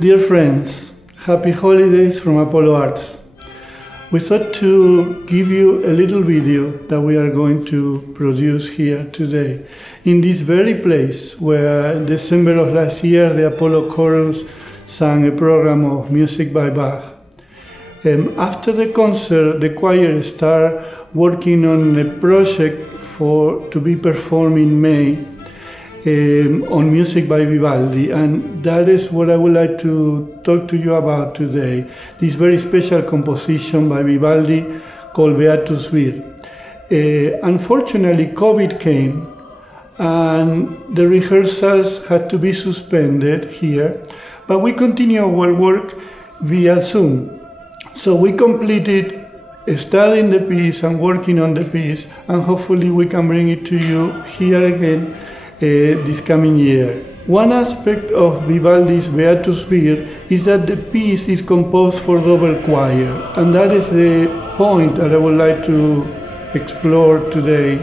Dear friends, happy holidays from Apollo Arts. We thought to give you a little video that we are going to produce here today in this very place where in December of last year the Apollo Chorus sang a program of music by Bach. After the concert, the choir started working on a project to be performed in May on music by Vivaldi, and that is what I would like to talk to you about today. This very special composition by Vivaldi called Beatus Vir. Unfortunately, COVID came and the rehearsals had to be suspended here, but we continue our work via Zoom. So we completed studying the piece and working on the piece, and hopefully we can bring it to you here again this coming year. One aspect of Vivaldi's Beatus Vir is that the piece is composed for double choir, and that is the point that I would like to explore today.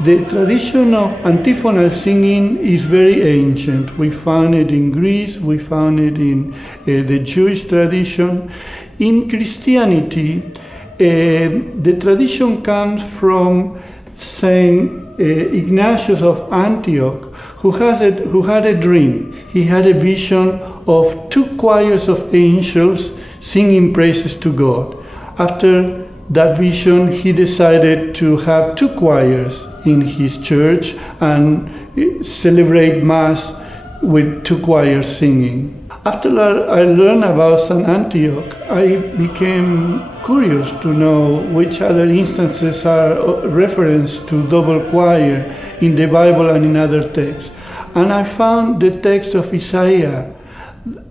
The tradition of antiphonal singing is very ancient. We found it in Greece, we found it in the Jewish tradition. In Christianity, the tradition comes from Saint Ignatius of Antioch, who had a dream. He had a vision of two choirs of angels singing praises to God. After that vision, he decided to have two choirs in his church and celebrate Mass with two choirs singing. After I learned about St. Antioch, I became curious to know which other instances are reference to double choir in the Bible and in other texts. And I found the text of Isaiah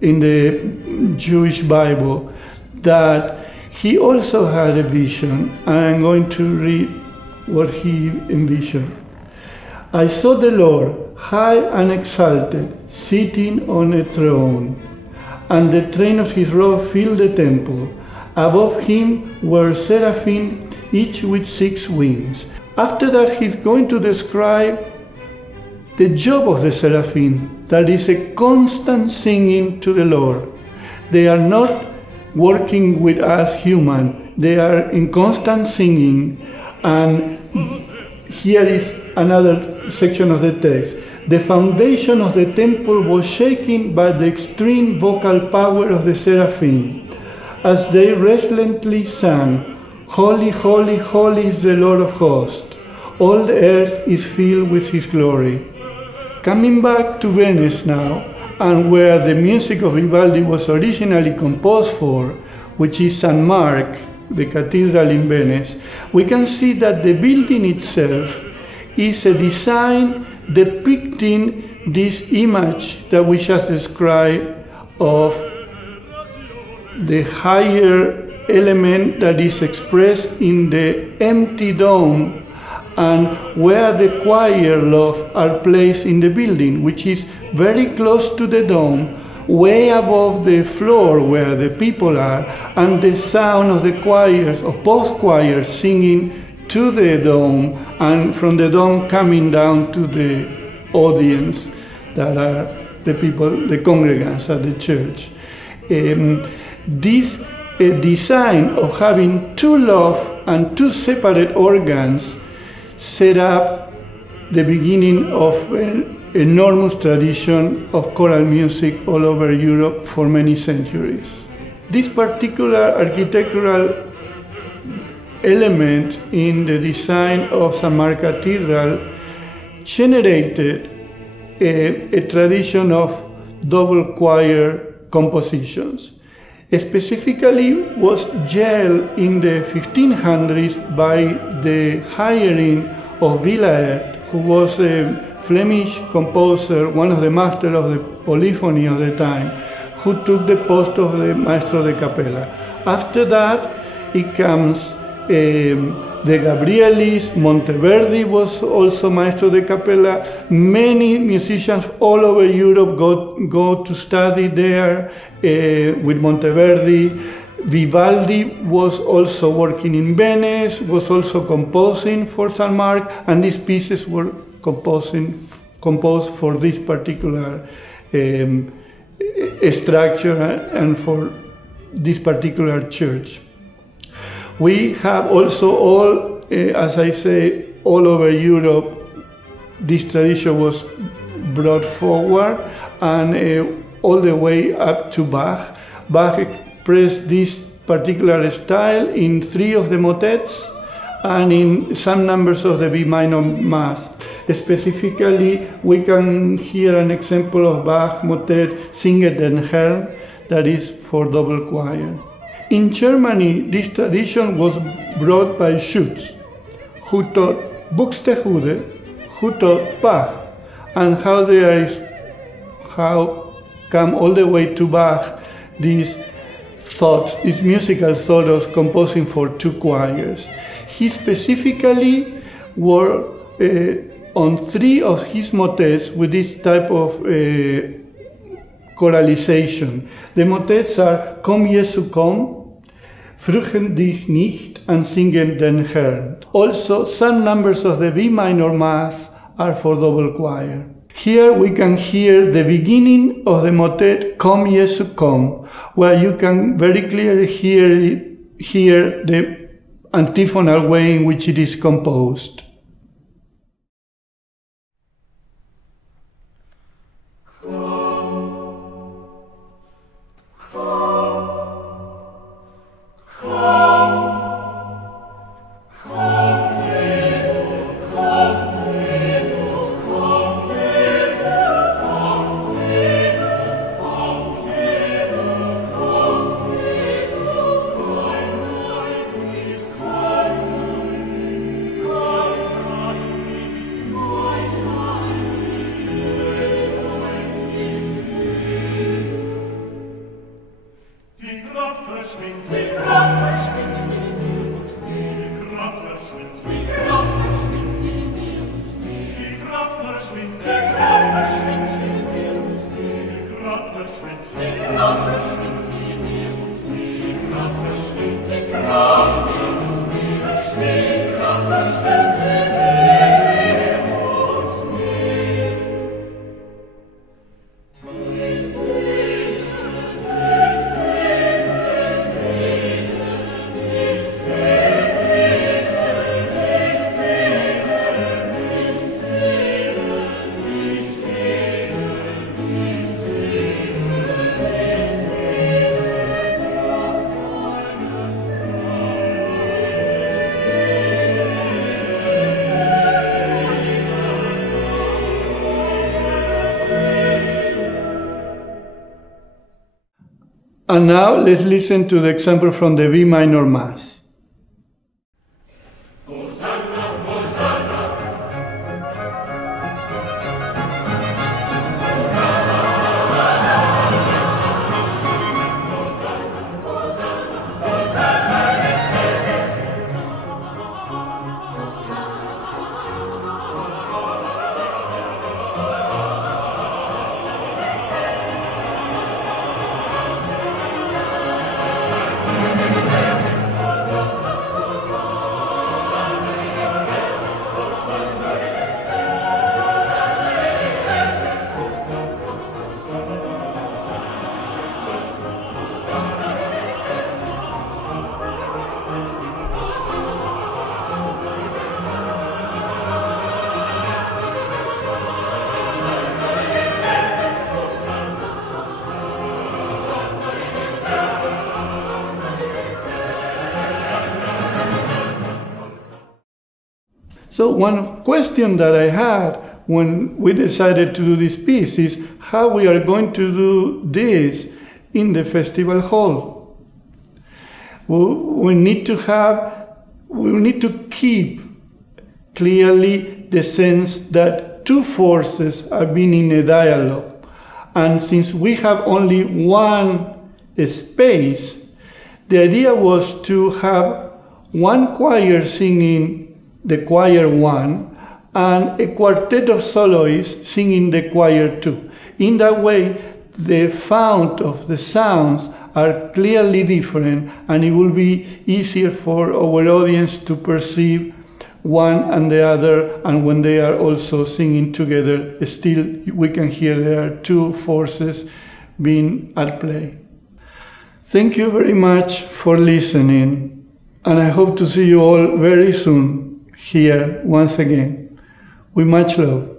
in the Jewish Bible that he also had a vision, and I'm going to read what he envisioned. I saw the Lord high and exalted, sitting on a throne, and the train of his robe filled the temple. Above him were seraphim, each with 6 wings. After that, he's going to describe the job of the seraphim, that is a constant singing to the Lord. They are not working with us human, they are in constant singing. And here is another section of the text. The foundation of the temple was shaken by the extreme vocal power of the seraphim, as they restlessly sang, "Holy, holy, holy is the Lord of hosts. All the earth is filled with his glory." Coming back to Venice now, and where the music of Vivaldi was originally composed for, which is St. Mark, the cathedral in Venice, we can see that the building itself is a design depicting this image that we just described of the higher element that is expressed in the empty dome, and where the choir loft are placed in the building, which is very close to the dome, way above the floor where the people are, and the sound of the choirs, of both choirs, singing to the dome, and from the dome coming down to the audience that are the people, the congregants at the church. This design of having 2 lofts and 2 separate organs set up the beginning of an enormous tradition of choral music all over Europe for many centuries. This particular architectural element in the design of St. Mark Cathedral generated a tradition of double choir compositions. Specifically was gelled in the 1500s by the hiring of Villaert, who was a Flemish composer, one of the masters of the polyphony of the time, who took the post of the Maestro de Capella. After that, it comes the Gabrielis. Monteverdi was also Maestro de Capella. Many musicians all over Europe go to study there with Monteverdi. Vivaldi was also working in Venice, was also composing for St. Mark, and these pieces were composed for this particular structure and for this particular church. We have also all, as I say, all over Europe, this tradition was brought forward and all the way up to Bach. Bach expressed this particular style in 3 of the motets and in some numbers of the B minor Mass. Specifically, we can hear an example of Bach motet Singet den Herrn, that is for double choir. In Germany, this tradition was brought by Schütz, who taught Buxtehude, who taught Bach, and how come all the way to Bach this musical thought of composing for 2 choirs. He specifically worked on 3 of his motets with this type of choralization. The motets are Komm Jesu komm, Fürchten dich nicht, and Singen den Herrn. Also, some numbers of the B minor Mass are for double choir. Here we can hear the beginning of the motet Komm Jesu komm, where you can very clearly hear the antiphonal way in which it is composed. And now let's listen to the example from the B minor Mass. So one question that I had when we decided to do this piece is how we are going to do this in the festival hall. We need to keep clearly the sense that 2 forces are being in a dialogue. And since we have only one space, the idea was to have one choir singing the choir 1 and a quartet of soloists singing the choir 2. In that way, the fount of the sounds are clearly different, and it will be easier for our audience to perceive one and the other, and when they are also singing together, still we can hear there are 2 forces being at play. Thank you very much for listening, and I hope to see you all very soon here once again. With much love.